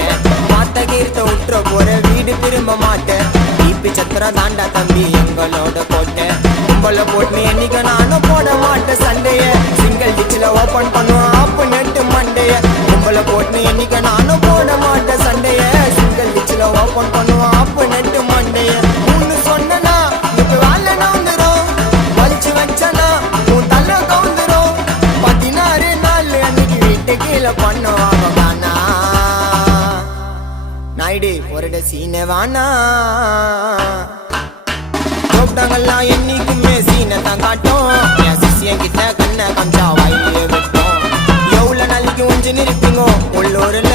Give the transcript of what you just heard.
மாட்டேன். மாத்த கீர்த்த உற்ற போற வீடு திரும்ப மாட்டேன். தீப்பி சத்திரம் தாண்டா தம்பி எங்களோட கோட்டை. கும்பல போட்டு என்னைக்கு நானும் போட மாட்டேன் சண்டைய. சிங்கிள் டிச்சில ஓபன் பண்ணுவோம் ஆப்பு நெட்டு மண்டைய. கும்பல போட்டு என்னைக்கு நானும் போட மாட்டேன் சண்டைய. சிங்கிள் டிச்சில ஓபன் பண்ணுவோம் ஆப்பு நெட்டு மண்டைய. ஒன்னு சொன்னா இப்ப வேலை நவுந்துரும். வலிச்சு வச்சனா உன் தலை கவுந்துரும். 16 நாள் அன்னைக்கு வீட்டு கீழே பண்ணுவாங்க காணா. நாயுடு ஒரு சீனை வானா. கூப்பிட்டாங்கல்லாம் என்னைக்குமே சீனை தான் காட்டும். என் சிசியன் கிட்ட கண்ணை கம்சா வாயிலே விட்டோம். எவ்வளவு நாளைக்கு உஞ்சு நிற்பீங்க உள்ளூர்ல.